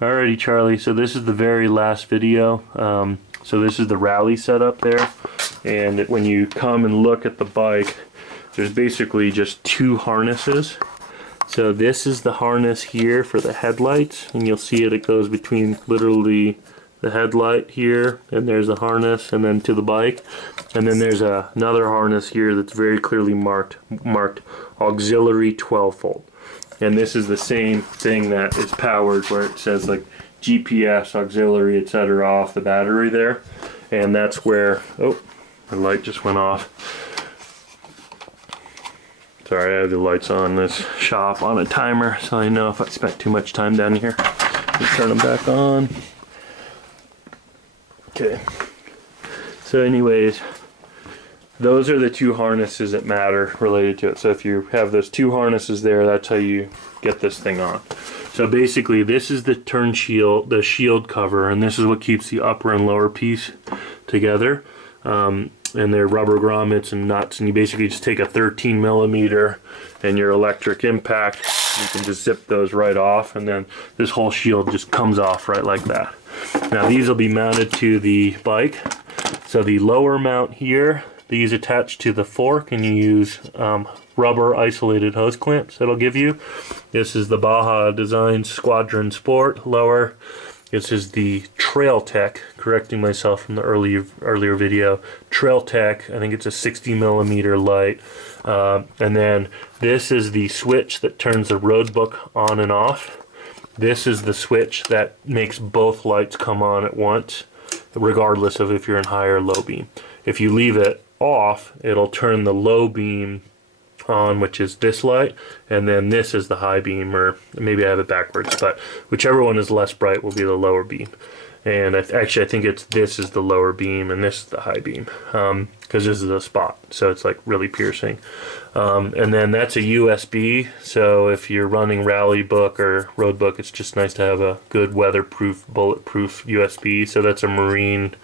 Alrighty, Charlie, so this is the very last video. So this is the rally setup there, and when you come and look at the bike, there's basically just two harnesses. So this is the harness here for the headlights, and you'll see it goes between literally the headlight here, and there's a harness, and then to the bike. And then there's another harness here that's very clearly marked auxiliary 12 volt. And this is the same thing that is powered, where it says like GPS, auxiliary, etc. off the battery there. And that's where, oh, the light just went off. Sorry, I have the lights on this shop on a timer, so I know if I spent too much time down here. Just turn them back on. Okay. So anyways, those are the two harnesses that matter related to it. So if you have those two harnesses there, that's how you get this thing on. So basically, this is the turn shield, the shield cover, and this is what keeps the upper and lower piece together. And they're rubber grommets and nuts, and you basically just take a 13 millimeter and your electric impact, you can just zip those right off, and then this whole shield just comes off right like that. Now these will be mounted to the bike. So the lower mount here, these attach to the fork, and you use rubber isolated hose clamps that'll give you. This is the Baja Design Squadron Sport lower. This is the Trail Tech, correcting myself from the earlier video. Trail Tech, I think it's a 60 millimeter light. And then this is the switch that turns the road book on and off. This is the switch that makes both lights come on at once, regardless of if you're in high or low beam. If you leave it off, it'll turn the low beam on, which is this light, and then this is the high beam, or maybe I have it backwards, but whichever one is less bright will be the lower beam. And actually I think this is the lower beam and this is the high beam, because this is a spot, so it's like really piercing. And then that's a USB, so if you're running rally book or road book, it's just nice to have a good weatherproof, bulletproof USB. So that's a marine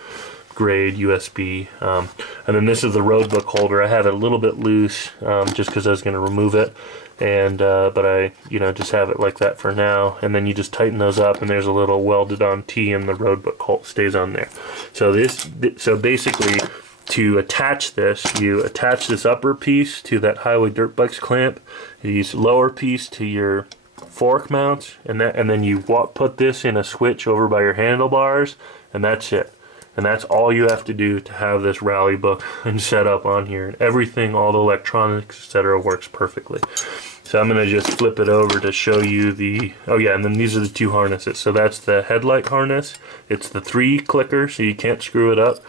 grade USB. And then this is the road book holder. I had it a little bit loose just because I was going to remove it, and but I just have it like that for now. And then you just tighten those up, and there's a little welded on T, and the road book stays on there. So basically, to attach this, you attach this upper piece to that Highway Dirt Bikes clamp, you use lower piece to your fork mounts, and then you put this in a switch over by your handlebars, and that's it. And that's all you have to do to have this rally book and set up on here. And everything, all the electronics, etc., works perfectly. So I'm going to just flip it over to show you the, oh yeah, and then these are the two harnesses. So that's the headlight harness. It's the 3 clicker, so you can't screw it up.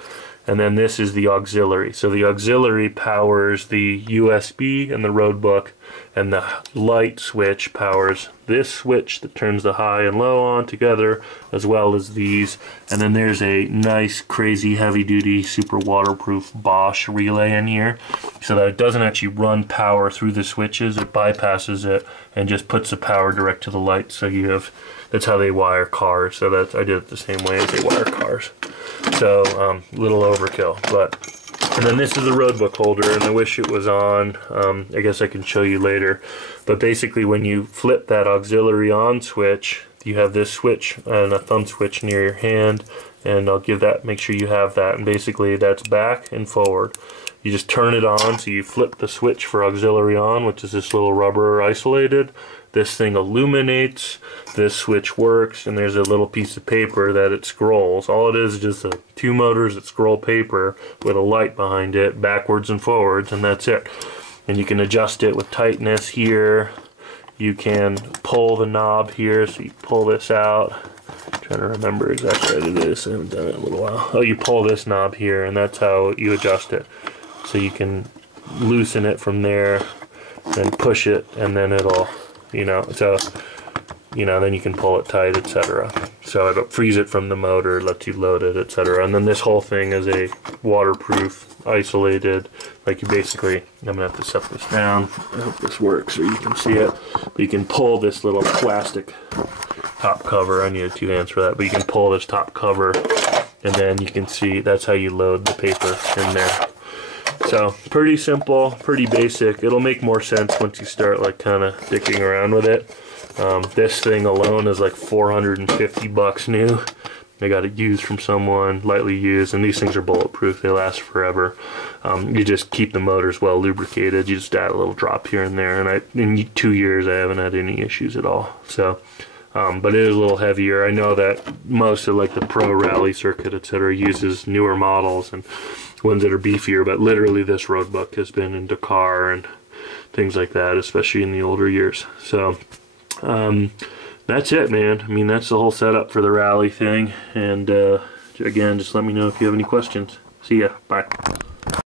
And then this is the auxiliary. So the auxiliary powers the USB and the road book, and the light switch powers this switch that turns the high and low on together, as well as these. And then there's a nice, crazy, heavy-duty, super waterproof Bosch relay in here, so that it doesn't actually run power through the switches. It bypasses it and just puts the power direct to the light. So you have, that's how they wire cars. So I did it the same way as they wire cars. So a little overkill, but. And then this is the road book holder, and I wish it was on. I guess I can show you later. But basically, when you flip that auxiliary on switch, you have this switch and a thumb switch near your hand, and I'll make sure you have that. And basically, that's back and forward. You just turn it on, so you flip the switch for auxiliary on, which is this little rubber isolated. This thing illuminates, this switch works, and there's a little piece of paper that it scrolls. All it is just 2 motors that scroll paper with a light behind it, backwards and forwards, and that's it. And you can adjust it with tightness here. You can pull the knob here, so you pull this out. I'm trying to remember exactly what it is. I haven't done it in a little while. Oh, you pull this knob here, and that's how you adjust it. So you can loosen it from there, and push it, and then it'll, then you can pull it tight, etc. So it'll freeze it from the motor, lets you load it, etc. And then this whole thing is a waterproof, isolated, like you basically, I'm gonna have to set this down. I hope this works so you can see it. But you can pull this little plastic top cover. I needed 2 hands for that, but you can pull this top cover, and then you can see that's how you load the paper in there. So pretty simple, pretty basic. It'll make more sense once you start like kind of dicking around with it. This thing alone is like 450 bucks new. I got it used from someone, lightly used, and these things are bulletproof. They last forever. You just keep the motors well lubricated. You just add a little drop here and there, and in 2 years I haven't had any issues at all. So, but it is a little heavier. I know that most of like the pro rally circuit, etc., uses newer models and ones that are beefier, but literally this road book has been in Dakar and things like that, especially in the older years. So that's it, man. I mean, that's the whole setup for the rally thing. And again, just let me know if you have any questions. See ya. Bye.